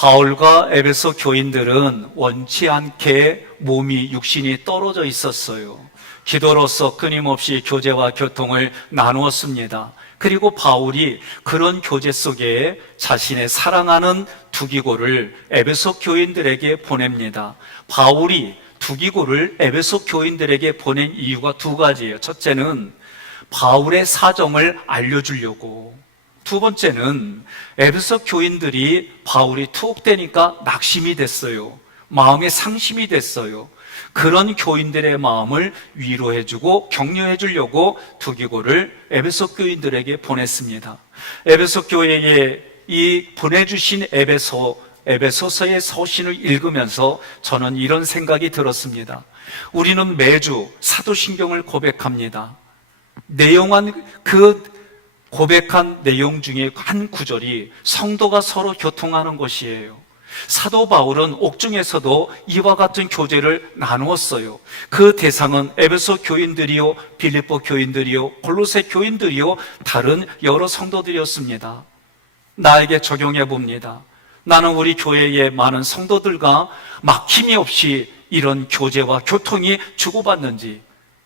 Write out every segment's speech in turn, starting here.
바울과 에베소 교인들은 원치 않게 몸이 육신이 떨어져 있었어요. 기도로서 끊임없이 교제와 교통을 나누었습니다. 그리고 바울이 그런 교제 속에 자신의 사랑하는 두기고를 에베소 교인들에게 보냅니다. 바울이 두기고를 에베소 교인들에게 보낸 이유가 두 가지예요. 첫째는 바울의 사정을 알려주려고, 두 번째는 에베소 교인들이 바울이 투옥되니까 낙심이 됐어요. 마음에 상심이 됐어요. 그런 교인들의 마음을 위로해주고 격려해주려고 두기고를 에베소 교인들에게 보냈습니다. 에베소 교회에 이 보내주신 에베소서의 서신을 읽으면서 저는 이런 생각이 들었습니다. 우리는 매주 사도신경을 고백합니다. 그 고백한 내용 중에 한 구절이 성도가 서로 교통하는 것이에요. 사도 바울은 옥중에서도 이와 같은 교제를 나누었어요. 그 대상은 에베소 교인들이요, 빌립보 교인들이요, 골로새 교인들이요, 다른 여러 성도들이었습니다. 나에게 적용해 봅니다. 나는 우리 교회의 많은 성도들과 막힘이 없이 이런 교제와 교통이 주고받는지,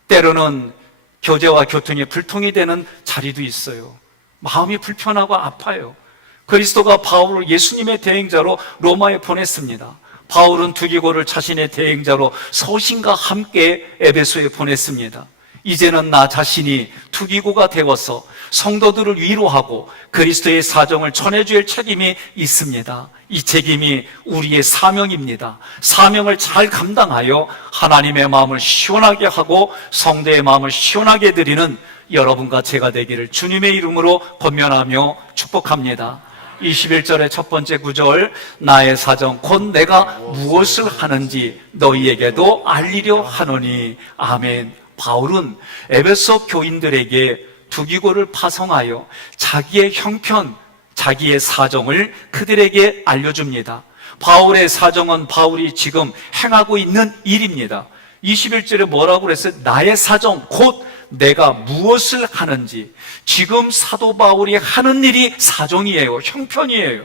때로는 교제와 교통이 불통이 되는 자리도 있어요. 마음이 불편하고 아파요. 그리스도가 바울을 예수님의 대행자로 로마에 보냈습니다. 바울은 두기고를 자신의 대행자로 서신과 함께 에베소에 보냈습니다. 이제는 나 자신이 두기고가 되어서 성도들을 위로하고 그리스도의 사정을 전해줄 책임이 있습니다. 이 책임이 우리의 사명입니다. 사명을 잘 감당하여 하나님의 마음을 시원하게 하고 성도의 마음을 시원하게 드리는 여러분과 제가 되기를 주님의 이름으로 권면하며 축복합니다. 21절의 첫 번째 구절, 나의 사정 곧 내가 무엇을 하는지 너희에게도 알리려 하노니. 아멘. 바울은 에베소 교인들에게 두기고를 파송하여 자기의 형편, 자기의 사정을 그들에게 알려줍니다. 바울의 사정은 바울이 지금 행하고 있는 일입니다. 21절에 뭐라고 그랬어요? 나의 사정 곧 내가 무엇을 하는지. 지금 사도 바울이 하는 일이 사정이에요. 형편이에요.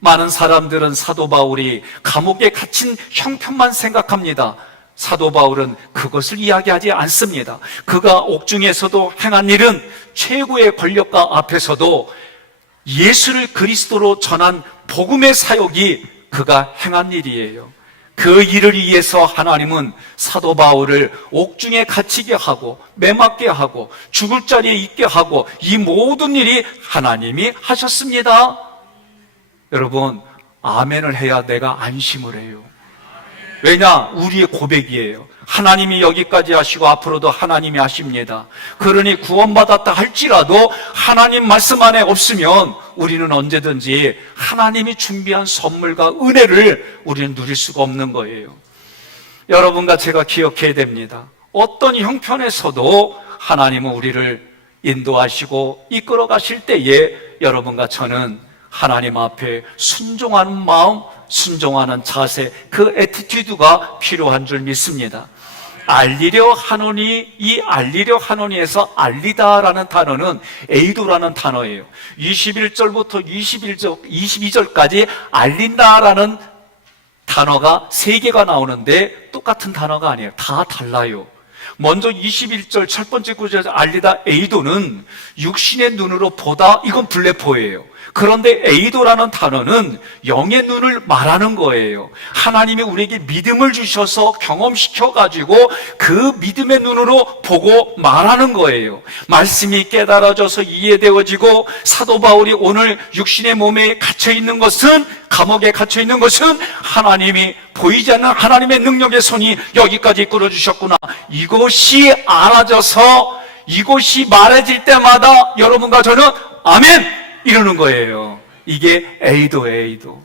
많은 사람들은 사도 바울이 감옥에 갇힌 형편만 생각합니다. 사도 바울은 그것을 이야기하지 않습니다. 그가 옥중에서도 행한 일은 최고의 권력가 앞에서도 예수를 그리스도로 전한 복음의 사역이 그가 행한 일이에요. 그 일을 위해서 하나님은 사도 바울을 옥중에 갇히게 하고 매맞게 하고 죽을 자리에 있게 하고 이 모든 일이 하나님이 하셨습니다. 여러분, 아멘을 해야 내가 안심을 해요. 왜냐? 우리의 고백이에요. 하나님이 여기까지 하시고 앞으로도 하나님이 하십니다. 그러니 구원받았다 할지라도 하나님 말씀 안에 없으면 우리는 언제든지 하나님이 준비한 선물과 은혜를 우리는 누릴 수가 없는 거예요. 여러분과 제가 기억해야 됩니다. 어떤 형편에서도 하나님은 우리를 인도하시고 이끌어 가실 때에 여러분과 저는 하나님 앞에 순종하는 마음, 순종하는 자세, 그 애티튜드가 필요한 줄 믿습니다. 알리려 하노니, 이 알리려 하노니에서 알리다라는 단어는 에이도라는 단어예요. 21절부터 22절까지 알린다라는 단어가 3개가 나오는데 똑같은 단어가 아니에요. 다 달라요. 먼저 21절 첫 번째 구절에서 알리다 에이도는 육신의 눈으로 보다, 이건 블레포예요. 그런데 에이도라는 단어는 영의 눈을 말하는 거예요. 하나님이 우리에게 믿음을 주셔서 경험시켜가지고 그 믿음의 눈으로 보고 말하는 거예요. 말씀이 깨달아져서 이해되어지고 사도 바울이 오늘 육신의 몸에 갇혀있는 것은, 감옥에 갇혀있는 것은 하나님이 보이지 않는 하나님의 능력의 손이 여기까지 이끌어주셨구나. 이것이 알아져서 이것이 말해질 때마다 여러분과 저는 아멘! 이러는 거예요. 이게 에이도.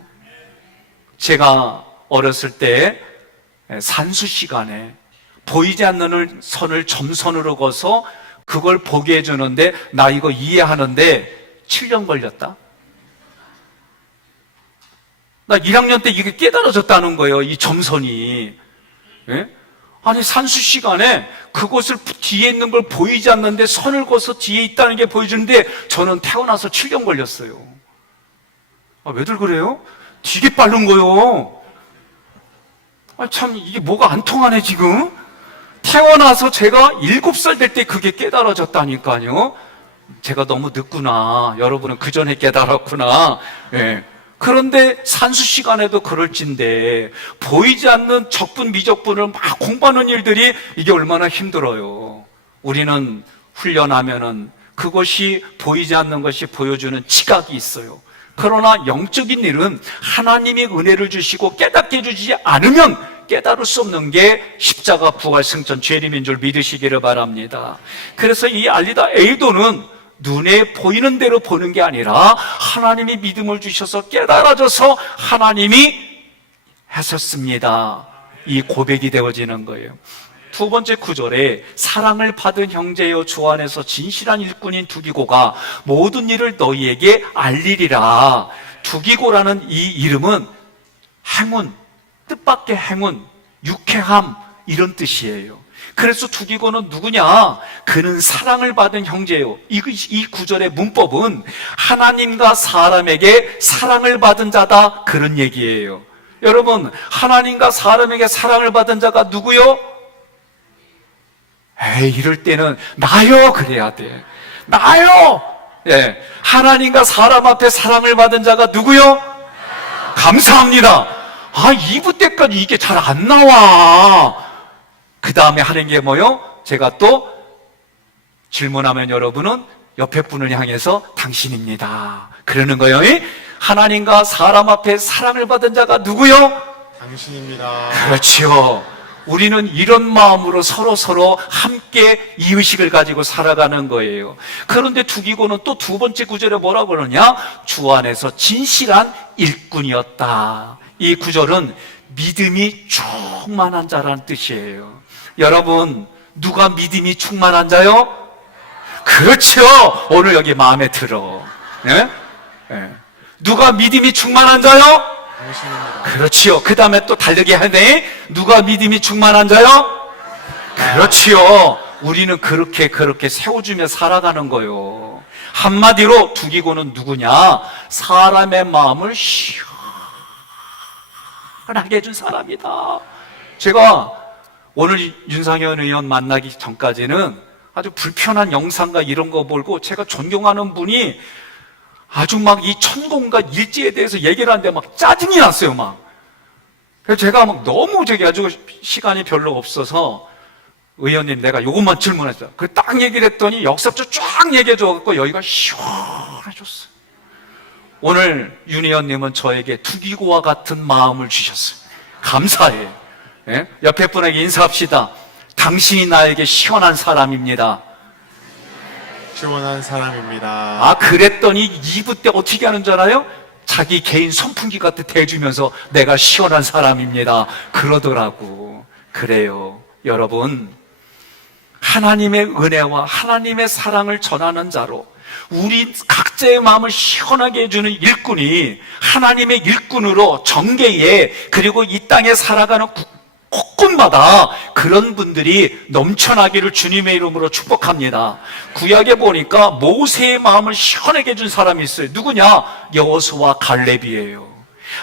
제가 어렸을 때 산수 시간에 보이지 않는 선을 점선으로 그어서 그걸 보게 해주는데 나 이거 이해하는데 7년 걸렸다. 나 1학년 때 이게 깨달아졌다는 거예요. 이 점선이. 예? 아니 산수 시간에 그것을 뒤에 있는 걸 보이지 않는데 선을 그어서 뒤에 있다는 게 보여주는데 저는 태어나서 7년 걸렸어요. 왜들 그래요? 되게 빠른 거요. 참 이게 뭐가 안 통하네 지금. 태어나서 제가 7살 될 때 그게 깨달아졌다니까요. 제가 너무 늦구나. 여러분은 그 전에 깨달았구나. 예. 그런데 산수 시간에도 그럴진데 보이지 않는 적분 미적분을 막 공부하는 일들이 이게 얼마나 힘들어요. 우리는 훈련하면은 그것이 보이지 않는 것이 보여주는 지각이 있어요. 그러나 영적인 일은 하나님이 은혜를 주시고 깨닫게 해주지 않으면 깨달을 수 없는 게 십자가 부활 승천 죄림인 줄 믿으시기를 바랍니다. 그래서 이 알리다 에이도는 눈에 보이는 대로 보는 게 아니라 하나님이 믿음을 주셔서 깨달아져서 하나님이 하셨습니다. 이 고백이 되어지는 거예요. 두 번째 구절에 사랑을 받은 형제여 주 안에서 진실한 일꾼인 두기고가 모든 일을 너희에게 알리리라. 두기고라는 이 이름은 행운, 뜻밖의 행운, 유쾌함 이런 뜻이에요. 그래서 두기고는 누구냐? 그는 사랑을 받은 형제요. 이 구절의 문법은 하나님과 사람에게 사랑을 받은 자다 그런 얘기예요. 여러분, 하나님과 사람에게 사랑을 받은 자가 누구요? 에이, 이럴 때는 나요 그래야 돼. 나요. 예, 하나님과 사람 앞에 사랑을 받은 자가 누구요? 감사합니다. 2부 때까지 이게 잘 안 나와. 그 다음에 하는 게 뭐요? 제가 또 질문하면 여러분은 옆에 분을 향해서 당신입니다 그러는 거예요. 하나님과 사람 앞에 사랑을 받은 자가 누구요? 당신입니다. 그렇지요. 우리는 이런 마음으로 서로 함께 이 의식을 가지고 살아가는 거예요. 그런데 두기고는 또 두 번째 구절에 뭐라고 그러냐? 주 안에서 진실한 일꾼이었다. 이 구절은 믿음이 충만한 자라는 뜻이에요. 여러분, 누가 믿음이 충만한 자요? 그렇죠. 오늘 여기 마음에 들어. 네? 네. 누가 믿음이 충만한 자요? 당신입니다. 그렇지요. 그 다음에 또 다르게 하네. 누가 믿음이 충만한 자요? 그렇지요. 우리는 그렇게 세워주며 살아가는 거요. 한마디로 두기고는 누구냐? 사람의 마음을 시원하게 해준 사람이다. 제가 오늘 윤상현 의원 만나기 전까지는 아주 불편한 영상과 이런 거 보고 제가 존경하는 분이 아주 막 이 천공과 일지에 대해서 얘기를 하는데 막 짜증이 났어요, 막. 그래서 제가 막 너무 아주 시간이 별로 없어서 의원님 내가 요것만 질문했어요. 그 딱 얘기를 했더니 역사부터 쫙 얘기해줘갖고 여기가 시원해졌어요. 오늘 윤 의원님은 저에게 두기고와 같은 마음을 주셨어요. 감사해요. 예? 옆에 분에게 인사합시다. 당신이 나에게 시원한 사람입니다. 시원한 사람입니다. 그랬더니 2부 때 어떻게 하는 줄 알아요? 자기 개인 선풍기 같은 대주면서 내가 시원한 사람입니다 그러더라고. 그래요. 여러분, 하나님의 은혜와 하나님의 사랑을 전하는 자로 우리 각자의 마음을 시원하게 해주는 일꾼이 하나님의 일꾼으로 정계에 그리고 이 땅에 살아가는 곳곳마다 그런 분들이 넘쳐나기를 주님의 이름으로 축복합니다. 구약에 보니까 모세의 마음을 시원하게 해준 사람이 있어요. 누구냐? 여호수아 갈렙이에요.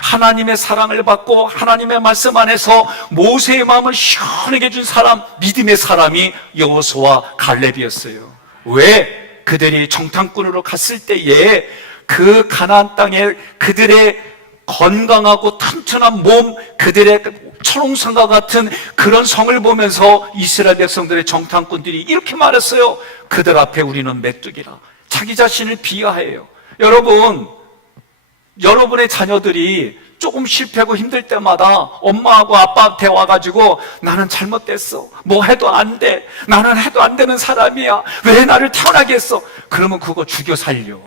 하나님의 사랑을 받고 하나님의 말씀 안에서 모세의 마음을 시원하게 해준 사람, 믿음의 사람이 여호수아 갈렙이었어요. 왜? 그들이 정탐꾼으로 갔을 때에 그 가나안 땅에 그들의 건강하고 튼튼한 몸, 그들의 철옹성과 같은 그런 성을 보면서 이스라엘 백성들의 정탐꾼들이 이렇게 말했어요. 그들 앞에 우리는 메뚜기라. 자기 자신을 비하해요. 여러분, 여러분의 자녀들이 조금 실패하고 힘들 때마다 엄마하고 아빠한테 와가지고 나는 잘못됐어. 뭐 해도 안 돼. 나는 해도 안 되는 사람이야. 왜 나를 태어나게 했어? 그러면 그거 죽여 살려.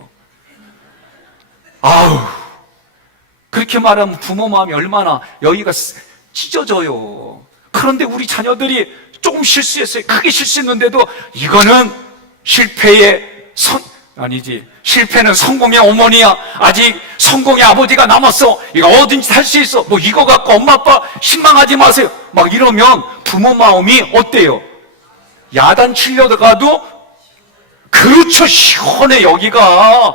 그렇게 말하면 부모 마음이 얼마나 여기가 찢어져요. 그런데 우리 자녀들이 조금 실수했어요. 크게 실수했는데도 이거는 실패는 성공의 어머니야. 아직 성공의 아버지가 남았어. 이거 어딘지 할 수 있어. 뭐 이거 갖고 엄마 아빠 실망하지 마세요. 막 이러면 부모 마음이 어때요? 야단 치려다가도 그렇죠. 시원해 여기가.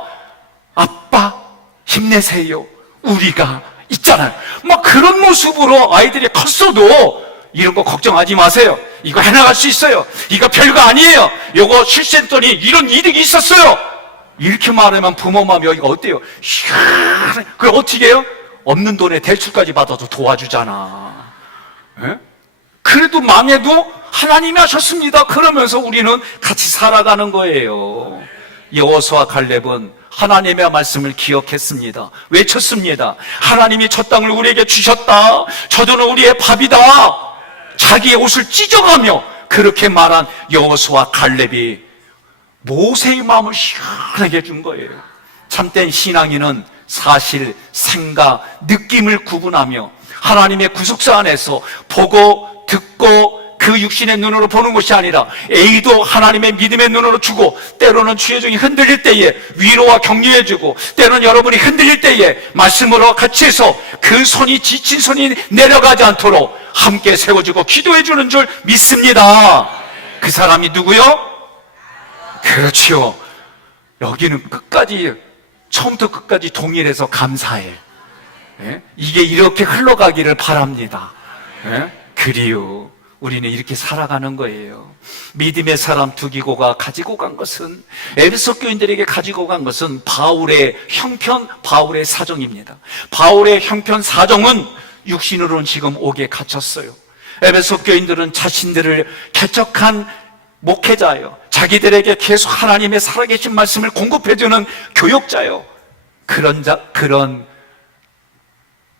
아빠 힘내세요. 우리가 있잖아요. 막 그런 모습으로 아이들이 컸어도 이런 거 걱정하지 마세요. 이거 해나갈 수 있어요. 이거 별거 아니에요. 이거 실수했더니 이런 이득이 있었어요. 이렇게 말하면 부모 마음이 여기가 어때요? 그걸 어떻게 해요? 없는 돈에 대출까지 받아도 도와주잖아. 예? 그래도 망해도 하나님이 하셨습니다. 그러면서 우리는 같이 살아가는 거예요. 여호수아 갈렙은 하나님의 말씀을 기억했습니다. 외쳤습니다. 하나님이 저 땅을 우리에게 주셨다. 저들은 우리의 밥이다. 자기의 옷을 찢어가며 그렇게 말한 여호수아 갈렙이 모세의 마음을 시원하게 해준 거예요. 참된 신앙인은 사실, 생각, 느낌을 구분하며 하나님의 구속사 안에서 보고 듣고 그 육신의 눈으로 보는 것이 아니라 A도 하나님의 믿음의 눈으로 주고, 때로는 주의 종이 흔들릴 때에 위로와 격려해주고, 때로는 여러분이 흔들릴 때에 말씀으로 같이 해서 그 손이, 지친 손이 내려가지 않도록 함께 세워주고 기도해주는 줄 믿습니다. 그 사람이 누구요? 그렇지요. 여기는 끝까지, 처음부터 끝까지 동일해서 감사해. 예? 이게 이렇게 흘러가기를 바랍니다. 예? 그리요, 우리는 이렇게 살아가는 거예요. 믿음의 사람 두기고가 가지고 간 것은, 에베소 교인들에게 가지고 간 것은 바울의 형편, 바울의 사정입니다. 바울의 형편 사정은 육신으로는 지금 옥에 갇혔어요. 에베소 교인들은 자신들을 개척한 목회자예요. 자기들에게 계속 하나님의 살아계신 말씀을 공급해주는 교역자예요. 그런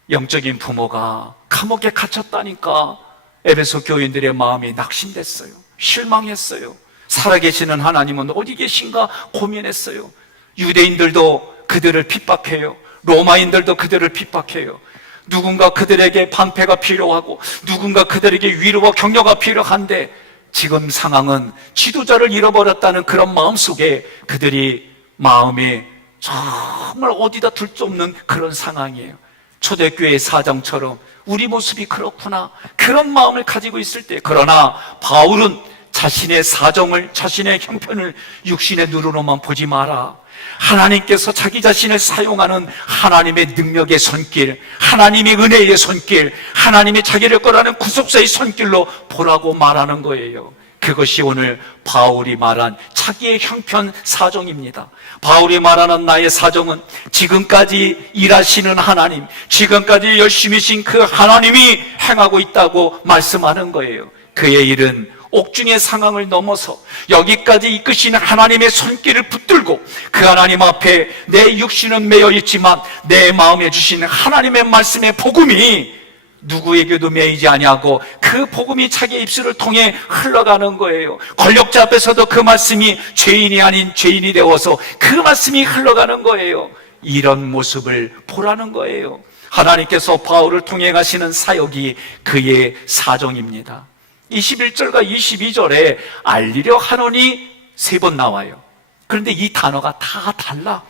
영적인 부모가 감옥에 갇혔다니까 에베소 교인들의 마음이 낙심됐어요. 실망했어요. 살아계시는 하나님은 어디 계신가 고민했어요. 유대인들도 그들을 핍박해요. 로마인들도 그들을 핍박해요. 누군가 그들에게 방패가 필요하고, 누군가 그들에게 위로와 격려가 필요한데, 지금 상황은 지도자를 잃어버렸다는 그런 마음 속에 그들이 마음에 정말 어디다 둘 수 없는 그런 상황이에요. 초대교회 사장처럼 우리 모습이 그렇구나, 그런 마음을 가지고 있을 때, 그러나 바울은 자신의 사정을, 자신의 형편을 육신의 눈으로만 보지 마라. 하나님께서 자기 자신을 사용하는 하나님의 능력의 손길, 하나님의 은혜의 손길, 하나님이 자기를 꺼라는 구속사의 손길로 보라고 말하는 거예요. 그것이 오늘 바울이 말한 자기의 형편 사정입니다. 바울이 말하는 나의 사정은 지금까지 일하시는 하나님, 지금까지 열심히 신 그 하나님이 행하고 있다고 말씀하는 거예요. 그의 일은 옥중의 상황을 넘어서 여기까지 이끄시는 하나님의 손길을 붙들고, 그 하나님 앞에 내 육신은 매여 있지만 내 마음에 주시는 하나님의 말씀의 복음이 누구에게도 매이지 아니하고 그 복음이 자기 입술을 통해 흘러가는 거예요. 권력자 앞에서도 그 말씀이 죄인이 아닌 죄인이 되어서 그 말씀이 흘러가는 거예요. 이런 모습을 보라는 거예요. 하나님께서 바울을 통해 가시는 사역이 그의 사정입니다. 21절과 22절에 알리려 하노니 3번 나와요. 그런데 이 단어가 다 달라.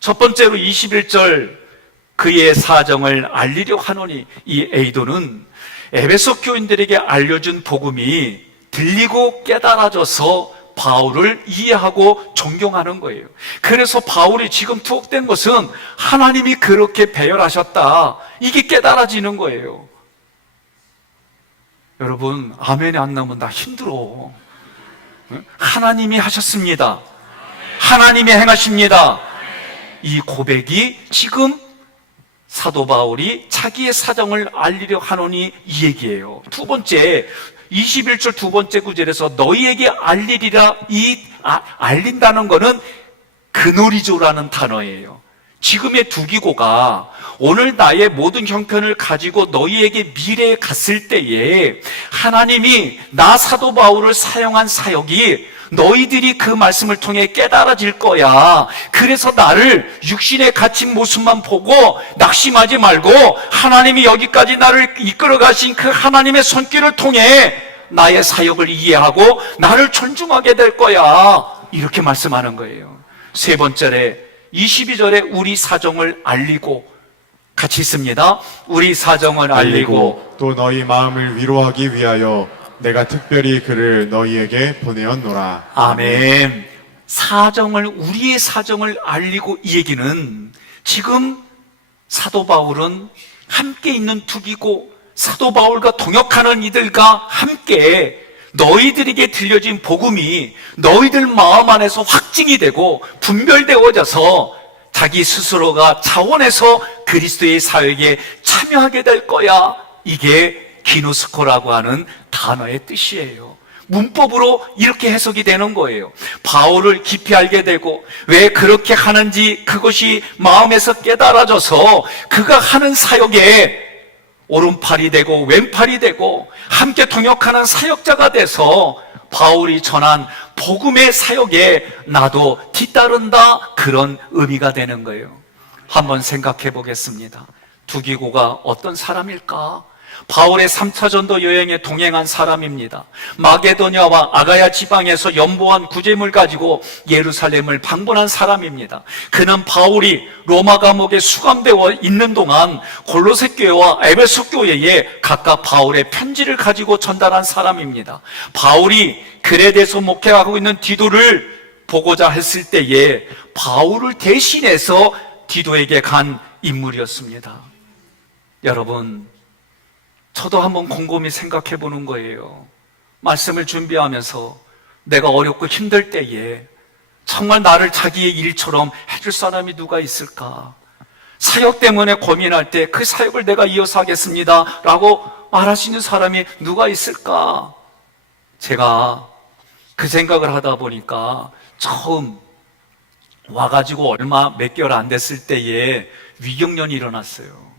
첫 번째로 21절 그의 사정을 알리려 하노니, 이 에이도는 에베소 교인들에게 알려준 복음이 들리고 깨달아져서 바울을 이해하고 존경하는 거예요. 그래서 바울이 지금 투옥된 것은 하나님이 그렇게 배열하셨다, 이게 깨달아지는 거예요. 여러분, 아멘이 안 나오면 나 힘들어. 하나님이 하셨습니다. 하나님이 행하십니다. 이 고백이 지금 사도 바울이 자기의 사정을 알리려 하노니 이 얘기예요. 두 번째, 21절 두 번째 구절에서 너희에게 알리리라, 알린다는 거는 그노리조라는 단어예요. 지금의 두기고가 오늘 나의 모든 형편을 가지고 너희에게 미래에 갔을 때에 하나님이 나 사도 바울을 사용한 사역이 너희들이 그 말씀을 통해 깨달아질 거야. 그래서 나를 육신에 갇힌 모습만 보고 낙심하지 말고 하나님이 여기까지 나를 이끌어 가신 그 하나님의 손길을 통해 나의 사역을 이해하고 나를 존중하게 될 거야. 이렇게 말씀하는 거예요. 세 번째에 22절에 우리 사정을 알리고, 같이 있습니다. 우리 사정을 알리고 또 너희 마음을 위로하기 위하여 내가 특별히 그를 너희에게 보내었노라. 아멘. 사정을, 우리의 사정을 알리고, 이 얘기는 지금 사도 바울은 함께 있는 두기고 사도 바울과 동역하는 이들과 함께 너희들에게 들려진 복음이 너희들 마음 안에서 확증이 되고 분별되어져서 자기 스스로가 자원해서 그리스도의 사역에 참여하게 될 거야. 이게 기노스코라고 하는 단어의 뜻이에요. 문법으로 이렇게 해석이 되는 거예요. 바울을 깊이 알게 되고 왜 그렇게 하는지 그것이 마음에서 깨달아져서 그가 하는 사역에 오른팔이 되고 왼팔이 되고 함께 동역하는 사역자가 돼서 바울이 전한 복음의 사역에 나도 뒤따른다, 그런 의미가 되는 거예요. 한번 생각해 보겠습니다. 두기고가 어떤 사람일까? 바울의 3차 전도 여행에 동행한 사람입니다. 마게도냐와 아가야 지방에서 연보한 구제물 가지고 예루살렘을 방문한 사람입니다. 그는 바울이 로마 감옥에 수감되어 있는 동안 골로새 교회와 에베소 교회에 각각 바울의 편지를 가지고 전달한 사람입니다. 바울이 그레데서 목회하고 있는 디도를 보고자 했을 때에 바울을 대신해서 디도에게 간 인물이었습니다. 여러분, 저도 한번 곰곰이 생각해 보는 거예요. 말씀을 준비하면서 내가 어렵고 힘들 때에 정말 나를 자기의 일처럼 해줄 사람이 누가 있을까? 사역 때문에 고민할 때 그 사역을 내가 이어서 하겠습니다 라고 말할 수 있는 사람이 누가 있을까? 제가 그 생각을 하다 보니까 처음 와가지고 얼마 몇 개월 안 됐을 때에 위경련이 일어났어요.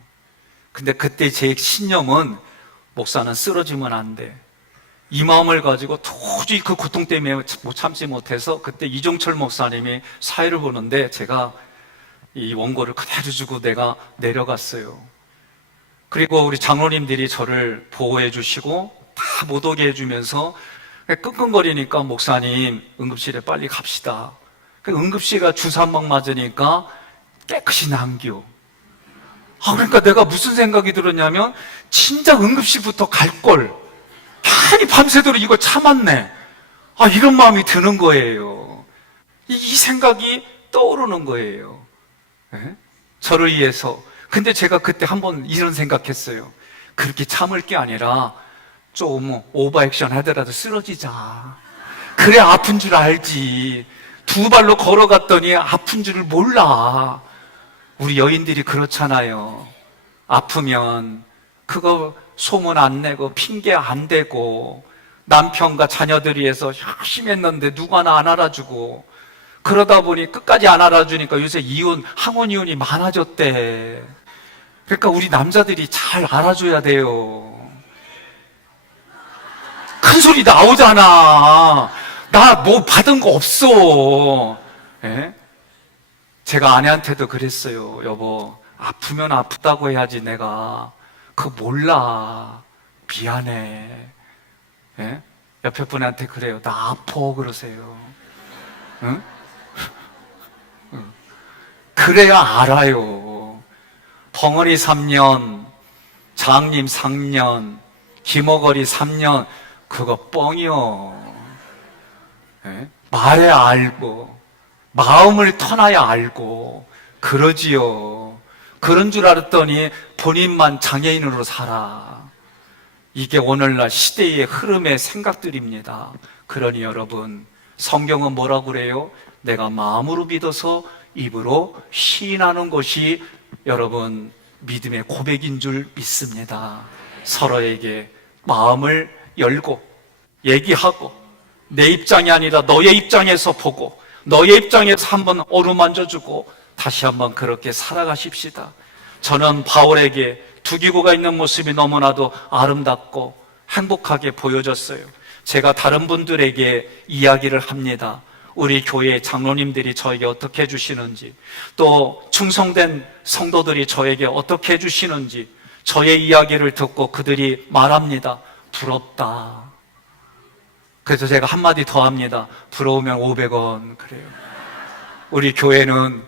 근데 그때 제 신념은 목사는 쓰러지면 안 돼. 이 마음을 가지고 도저히 그 고통 때문에 참지 못해서 그때 이종철 목사님이 사회를 보는데 제가 이 원고를 그대로 주고 내가 내려갔어요. 그리고 우리 장로님들이 저를 보호해 주시고 다 못 오게 해주면서 끙끙거리니까 목사님 응급실에 빨리 갑시다. 응급실가 주사 한 방 맞으니까 깨끗이 남겨. 그러니까 내가 무슨 생각이 들었냐면 진짜 응급실부터 갈걸. 괜히 밤새도록 이걸 참았네. 이런 마음이 드는 거예요. 이 생각이 떠오르는 거예요. 네? 저를 위해서. 근데 제가 그때 한번 이런 생각했어요. 그렇게 참을 게 아니라 좀 오버액션 하더라도 쓰러지자. 그래 아픈 줄 알지. 두 발로 걸어갔더니 아픈 줄을 몰라. 우리 여인들이 그렇잖아요. 아프면 그거 소문 안 내고 핑계 안 대고 남편과 자녀들이 위해서 열심히 했는데 누가 하나 안 알아주고 그러다 보니 끝까지 안 알아주니까 요새 항원 이혼이 많아졌대. 그러니까 우리 남자들이 잘 알아줘야 돼요. 큰 소리 나오잖아. 나 뭐 받은 거 없어. 예? 제가 아내한테도 그랬어요. 여보, 아프면 아프다고 해야지 내가. 그거 몰라. 미안해. 예? 옆에 분한테 그래요. 나 아파 그러세요. 응? 그래야 알아요. 벙어리 3년, 장님 3년, 김어거리 3년, 그거 뻥이요. 예? 말해야 알고 마음을 터놔야 알고 그러지요. 그런 줄 알았더니 본인만 장애인으로 살아. 이게 오늘날 시대의 흐름의 생각들입니다. 그러니 여러분, 성경은 뭐라고 그래요? 내가 마음으로 믿어서 입으로 시인하는 것이 여러분 믿음의 고백인 줄 믿습니다. 서로에게 마음을 열고 얘기하고 내 입장이 아니라 너의 입장에서 보고 너의 입장에서 한번 어루만져주고 다시 한번 그렇게 살아가십시다. 저는 바울에게 두기고가 있는 모습이 너무나도 아름답고 행복하게 보여졌어요. 제가 다른 분들에게 이야기를 합니다. 우리 교회 장로님들이 저에게 어떻게 해주시는지, 또 충성된 성도들이 저에게 어떻게 해주시는지 저의 이야기를 듣고 그들이 말합니다. 부럽다. 그래서 제가 한마디 더 합니다. 부러우면 500원. 그래요. 우리 교회는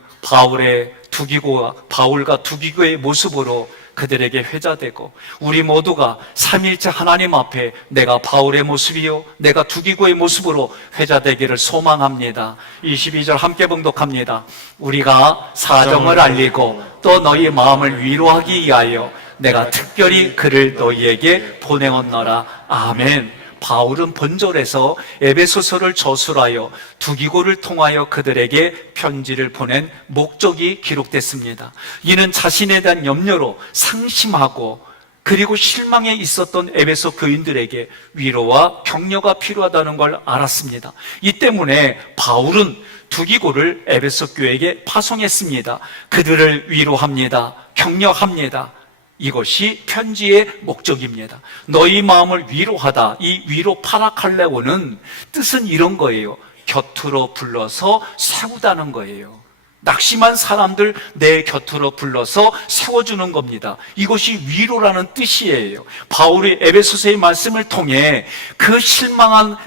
바울과 두기고의 모습으로 그들에게 회자되고, 우리 모두가 삼위일체 하나님 앞에 내가 바울의 모습이요 내가 두기고의 모습으로 회자되기를 소망합니다. 22절 함께 봉독합니다. 우리가 사정을 알리고 또 너희 마음을 위로하기 위하여 내가 특별히 그를 너희에게 보내었노라. 아멘. 바울은 본절에서 에베소서를 저술하여 두기고를 통하여 그들에게 편지를 보낸 목적이 기록됐습니다. 이는 자신에 대한 염려로 상심하고 그리고 실망에 있었던 에베소 교인들에게 위로와 격려가 필요하다는 걸 알았습니다. 이 때문에 바울은 두기고를 에베소 교회에게 파송했습니다. 그들을 위로합니다. 격려합니다. 이것이 편지의 목적입니다. 너희 마음을 위로하다. 이 위로 파라칼레오는 뜻은 이런 거예요. 곁으로 불러서 세우다는 거예요. 낙심한 사람들 내 곁으로 불러서 세워주는 겁니다. 이것이 위로라는 뜻이에요. 바울이 에베소서의 말씀을 통해 그 실망한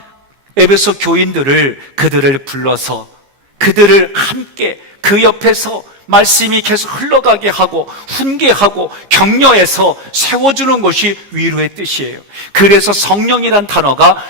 에베소 교인들을 그들을 불러서 그들을 함께 그 옆에서 말씀이 계속 흘러가게 하고 훈계하고 격려해서 세워주는 것이 위로의 뜻이에요. 그래서 성령이란 단어가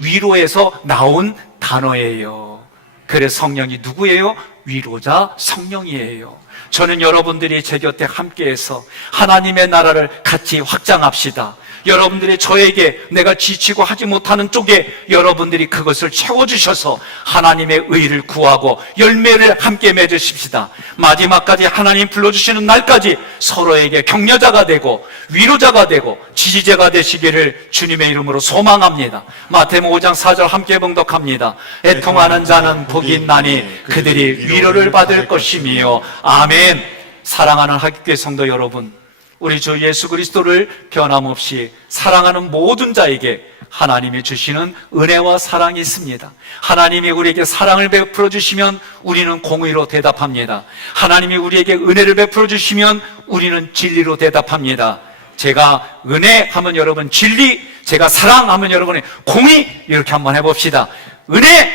위로에서 나온 단어예요. 그래서 성령이 누구예요? 위로자 성령이에요. 저는 여러분들이 제 곁에 함께해서 하나님의 나라를 같이 확장합시다. 여러분들이 저에게 내가 지치고 하지 못하는 쪽에 여러분들이 그것을 채워주셔서 하나님의 의를 구하고 열매를 함께 맺으십시다. 마지막까지 하나님 불러주시는 날까지 서로에게 격려자가 되고 위로자가 되고 지지자가 되시기를 주님의 이름으로 소망합니다. 마태복음 5장 4절 함께 봉독합니다. 애통하는 자는 복이 있나니 그들이 위로를 받을 것이며. 아멘. 사랑하는 하객교회 성도 여러분, 우리 주 예수 그리스도를 변함없이 사랑하는 모든 자에게 하나님이 주시는 은혜와 사랑이 있습니다. 하나님이 우리에게 사랑을 베풀어 주시면 우리는 공의로 대답합니다. 하나님이 우리에게 은혜를 베풀어 주시면 우리는 진리로 대답합니다. 제가 은혜 하면 여러분 진리, 제가 사랑 하면 여러분의 공의, 이렇게 한번 해봅시다. 은혜,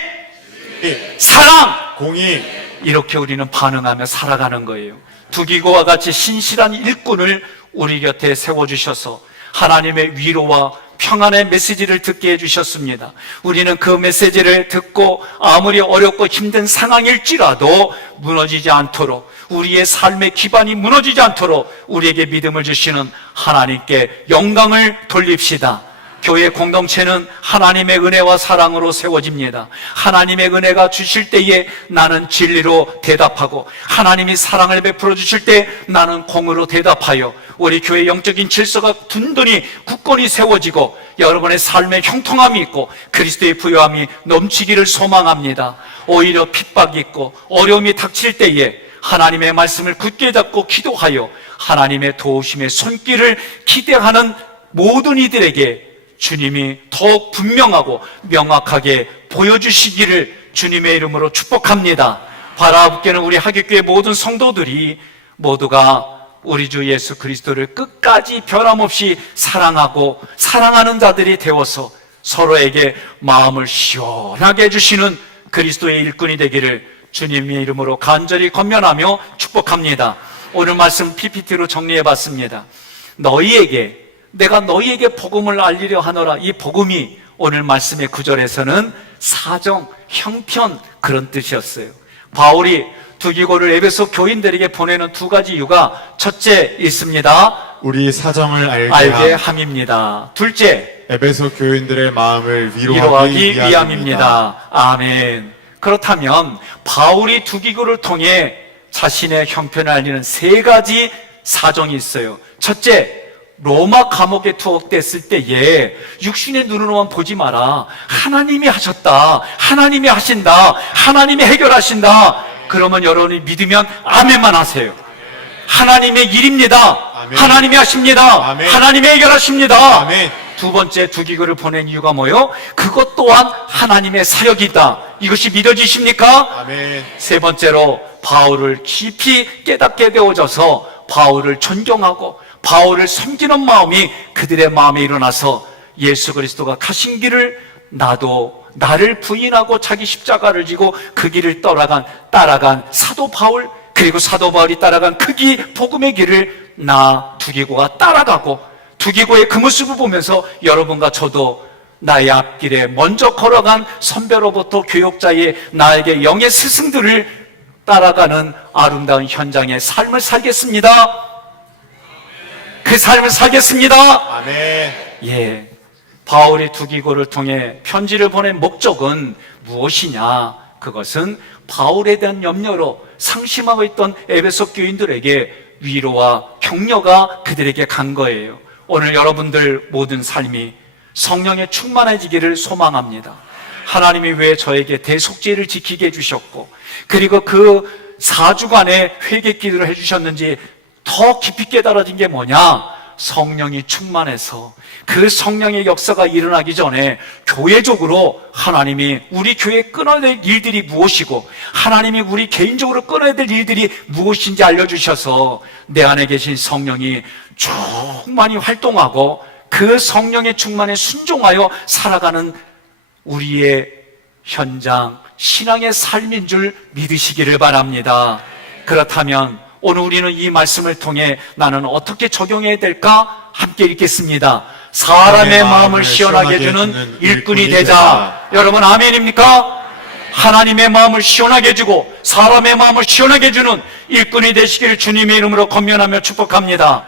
사랑, 공의. 이렇게 우리는 반응하며 살아가는 거예요. 두기고와 같이 신실한 일꾼을 우리 곁에 세워주셔서 하나님의 위로와 평안의 메시지를 듣게 해주셨습니다. 우리는 그 메시지를 듣고 아무리 어렵고 힘든 상황일지라도 무너지지 않도록, 우리의 삶의 기반이 무너지지 않도록 우리에게 믿음을 주시는 하나님께 영광을 돌립시다. 교회 공동체는 하나님의 은혜와 사랑으로 세워집니다. 하나님의 은혜가 주실 때에 나는 진리로 대답하고, 하나님이 사랑을 베풀어 주실 때 나는 공으로 대답하여 우리 교회 영적인 질서가 든든히 굳건히 세워지고 여러분의 삶에 형통함이 있고 그리스도의 부요함이 넘치기를 소망합니다. 오히려 핍박이 있고 어려움이 닥칠 때에 하나님의 말씀을 굳게 잡고 기도하여 하나님의 도우심의 손길을 기대하는 모든 이들에게 주님이 더욱 분명하고 명확하게 보여주시기를 주님의 이름으로 축복합니다. 바라옵게는 우리 하객교회 모든 성도들이 모두가 우리 주 예수 그리스도를 끝까지 변함없이 사랑하고 사랑하는 자들이 되어서 서로에게 마음을 시원하게 해주시는 그리스도의 일꾼이 되기를 주님의 이름으로 간절히 권면하며 축복합니다. 오늘 말씀 PPT로 정리해봤습니다. 내가 너희에게 복음을 알리려 하노라. 이 복음이 오늘 말씀의 9절에서는 사정, 형편, 그런 뜻이었어요. 바울이 두기고를 에베소 교인들에게 보내는 두 가지 이유가, 첫째 있습니다. 우리 사정을 알게 함입니다. 둘째, 에베소 교인들의 마음을 위로하기 위함입니다. 위함입니다. 아멘. 그렇다면 바울이 두기고를 통해 자신의 형편을 알리는 세 가지 사정이 있어요. 첫째, 로마 감옥에 투옥됐을 때에 육신의 눈으로만 보지 마라. 하나님이 하셨다, 하나님이 하신다, 하나님이 해결하신다. 그러면 여러분이 믿으면 아멘만 하세요. 하나님의 일입니다. 아멘. 하나님이 하십니다. 아멘. 하나님이 해결하십니다. 아멘. 두 번째, 두기고를 보낸 이유가 뭐예요? 그것 또한 하나님의 사역이다. 이것이 믿어지십니까? 아멘. 세 번째로 바울을 깊이 깨닫게 되어져서 바울을 존경하고 바울을 섬기는 마음이 그들의 마음에 일어나서 예수 그리스도가 가신 길을 나도 나를 부인하고 자기 십자가를 지고 그 길을 따라간 사도 바울, 그리고 사도 바울이 따라간 그 복음의 길을 나 두기고가 따라가고 두기고의 그 모습을 보면서 여러분과 저도 나의 앞길에 먼저 걸어간 선배로부터 교육자의 나에게 영의 스승들을 따라가는 아름다운 현장의 삶을 살겠습니다. 그 삶을 살겠습니다. 아멘. 예, 바울이 두기고를 통해 편지를 보낸 목적은 무엇이냐? 그것은 바울에 대한 염려로 상심하고 있던 에베소 교인들에게 위로와 격려가 그들에게 간 거예요. 오늘 여러분들 모든 삶이 성령에 충만해지기를 소망합니다. 하나님이 왜 저에게 대속죄를 지키게 해주셨고, 그리고 그 4주간의 회개 기도를 해주셨는지 더 깊이 깨달아진 게 뭐냐? 성령이 충만해서 그 성령의 역사가 일어나기 전에 교회적으로 하나님이 우리 교회에 끊어야 될 일들이 무엇이고 하나님이 우리 개인적으로 끊어야 될 일들이 무엇인지 알려주셔서 내 안에 계신 성령이 충만히 활동하고 그 성령의 충만에 순종하여 살아가는 우리의 현장, 신앙의 삶인 줄 믿으시기를 바랍니다. 그렇다면 오늘 우리는 이 말씀을 통해 나는 어떻게 적용해야 될까? 함께 읽겠습니다. 사람의 마음을 시원하게 해주는 일꾼이 되자. 여러분 아멘입니까? 하나님의 마음을 시원하게 해주고 사람의 마음을 시원하게 해주는 일꾼이 되시기를 주님의 이름으로 권면하며 축복합니다.